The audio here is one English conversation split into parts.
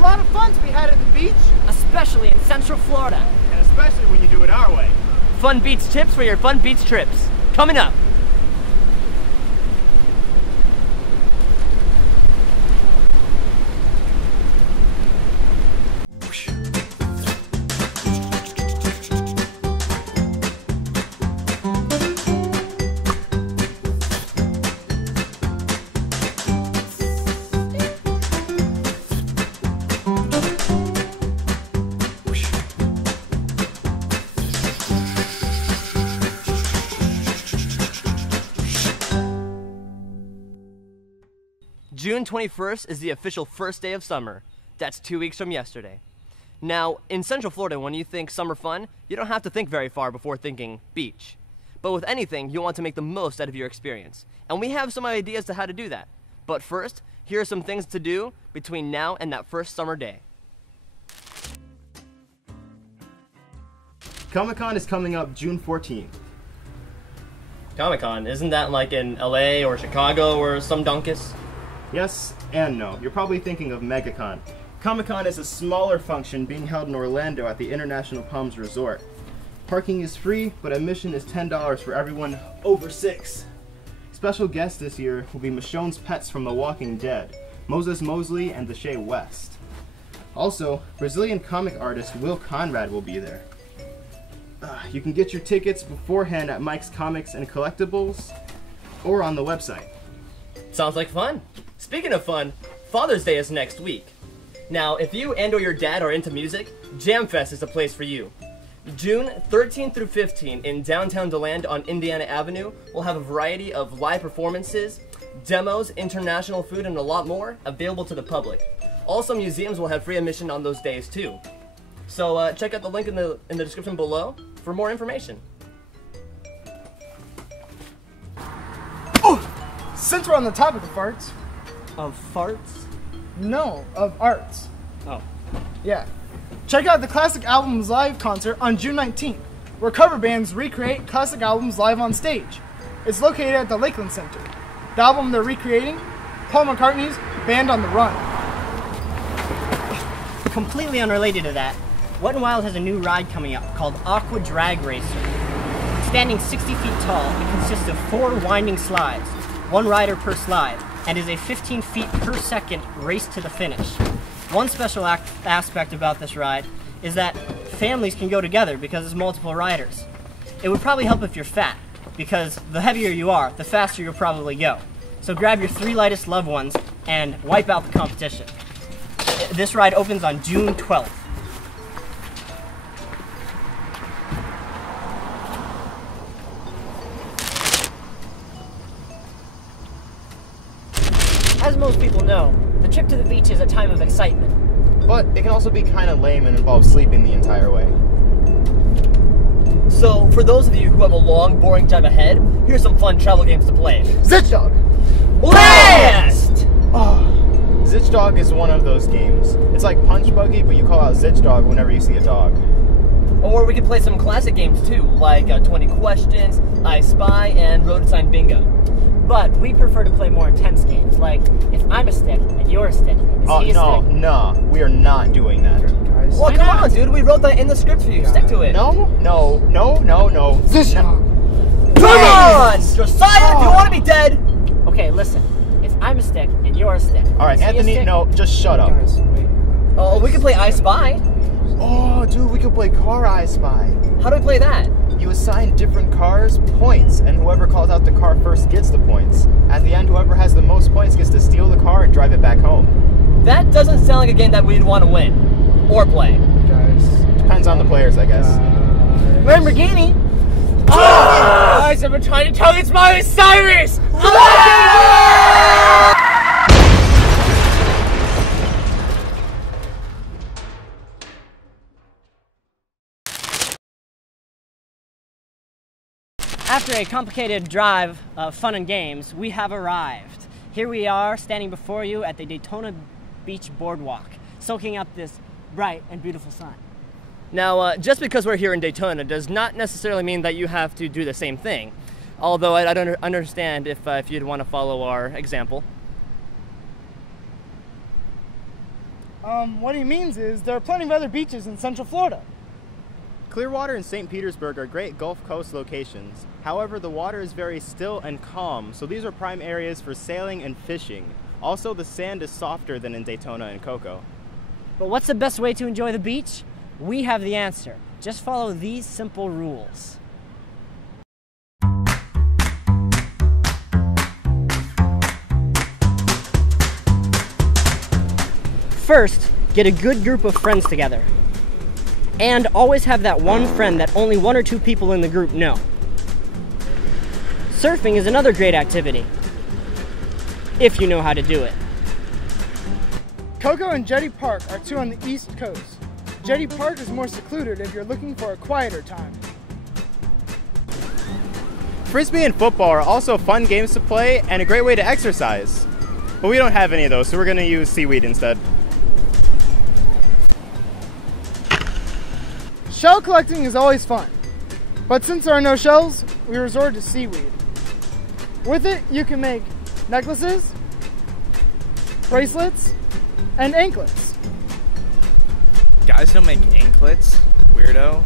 a lot of fun to be had at the beach. Especially in Central Florida. And especially when you do it our way. Fun beach tips for your fun beach trips. Coming up. June 21st is the official first day of summer. That's 2 weeks from yesterday. Now, in Central Florida, when you think summer fun, you don't have to think very far before thinking beach. But with anything, you want to make the most out of your experience. And we have some ideas to how to do that. But first, here are some things to do between now and that first summer day. Comic-Con is coming up June 14th. Comic-Con, isn't that like in LA or Chicago or some dunkus? Yes and no. You're probably thinking of MegaCon. Comic-Con is a smaller function being held in Orlando at the International Palms Resort. Parking is free, but admission is $10 for everyone over 6. Special guests this year will be Michonne's pets from The Walking Dead, Moses Mosley and Deshae West. Also, Brazilian comic artist Will Conrad will be there. You can get your tickets beforehand at Mike's Comics and Collectibles or on the website. Sounds like fun. Speaking of fun, Father's Day is next week. Now, if you and or your dad are into music, JAMFest is the place for you. June 13th through 15th in downtown DeLand on Indiana Avenue, we'll have a variety of live performances, demos, international food, and a lot more available to the public. Also, museums will have free admission on those days too. So check out the link in the description below for more information. Oh, since we're on the topic of farts. Of farts? No, of arts. Oh. Yeah. Check out the Classic Albums Live concert on June 19th, where cover bands recreate classic albums live on stage. It's located at the Lakeland Center. The album they're recreating, Paul McCartney's Band on the Run. Completely unrelated to that, Wet n Wild has a new ride coming up called Aqua Drag Racer. Standing 60 feet tall, it consists of 4 winding slides, 1 rider per slide, and is a 15 feet per second race to the finish. One special aspect about this ride is that families can go together because there's multiple riders. It would probably help if you're fat, because the heavier you are, the faster you'll probably go. So grab your 3 lightest loved ones and wipe out the competition. This ride opens on June 12th. As most people know, the trip to the beach is a time of excitement. But it can also be kind of lame and involve sleeping the entire way. So, for those of you who have a long, boring drive ahead, here's some fun travel games to play. Zitch Dog! Blast! Oh, Zitch Dog is one of those games. It's like Punch Buggy, but you call out Zitch Dog whenever you see a dog. Or we could play some classic games too, like 20 Questions, I Spy, and Road Sign Bingo. But we prefer to play more intense games, like If I'm a Stick and You're a Stick, Is He a Stick? No, we are not doing that. Guys. Well, come on, dude, we wrote that in the script for you. Stick to it. No. Zitch Dog! Come on! Josiah, do you want to be dead? Okay, listen. If I'm a stick and you're a stick. Alright, Is he a Anthony, stick? no, just shut up. Guys, wait. Oh, we could play I Spy. Oh, dude, we could play Car I Spy. How do we play that? You assign different cars points, and whoever calls out the car first gets the points. At the end, whoever has the most points gets to steal the car and drive it back home. That doesn't sound like a game that we'd want to win. Or play. Guys. Depends on the players, I guess. Lamborghini! Guys, I've been trying to tell you it's Miley Cyrus! After a complicated drive of fun and games, we have arrived. Here we are, standing before you at the Daytona Beach Boardwalk, soaking up this bright and beautiful sun. Now, just because we're here in Daytona does not necessarily mean that you have to do the same thing. Although I don't understand if you'd want to follow our example. What he means is there are plenty of other beaches in Central Florida. Clearwater and St. Petersburg are great Gulf Coast locations. However, the water is very still and calm, so these are prime areas for sailing and fishing. Also, the sand is softer than in Daytona and Cocoa. But what's the best way to enjoy the beach? We have the answer. Just follow these simple rules. First, get a good group of friends together. And always have that one friend that only 1 or 2 people in the group know. Surfing is another great activity, if you know how to do it. Cocoa and Jetty Park are 2 on the East Coast. Jetty Park is more secluded if you're looking for a quieter time. Frisbee and football are also fun games to play and a great way to exercise. But we don't have any of those, so we're going to use seaweed instead. Shell collecting is always fun, but since there are no shells, we resort to seaweed. With it, you can make necklaces, bracelets, and anklets. Guys don't make anklets? Weirdo.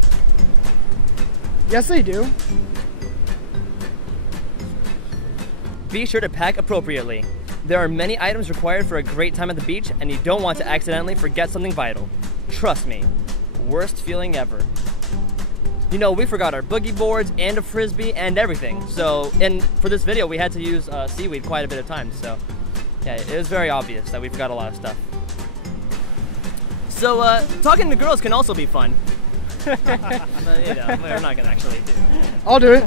Yes, they do. Be sure to pack appropriately. There are many items required for a great time at the beach, and you don't want to accidentally forget something vital. Trust me, worst feeling ever. You know, we forgot our boogie boards and a frisbee and everything. So, and for this video, we had to use seaweed quite a bit of times. So, yeah, it was very obvious that we forgot a lot of stuff. So, talking to girls can also be fun. But, you know, we're not gonna actually do it. I'll do it.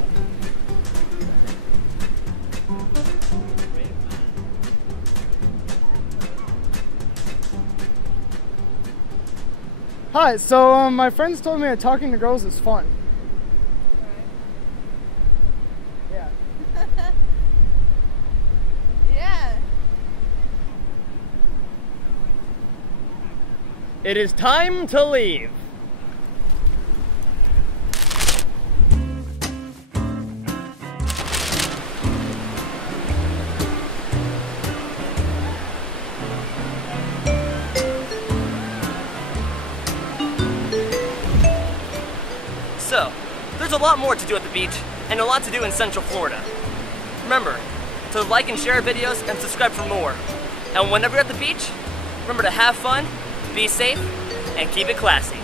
Hi, so my friends told me that talking to girls is fun. Yeah. Yeah. It is time to leave. So, there's a lot more to do at the beach, and a lot to do in Central Florida. Remember to like and share our videos and subscribe for more. And whenever you're at the beach, remember to have fun, be safe, and keep it classy.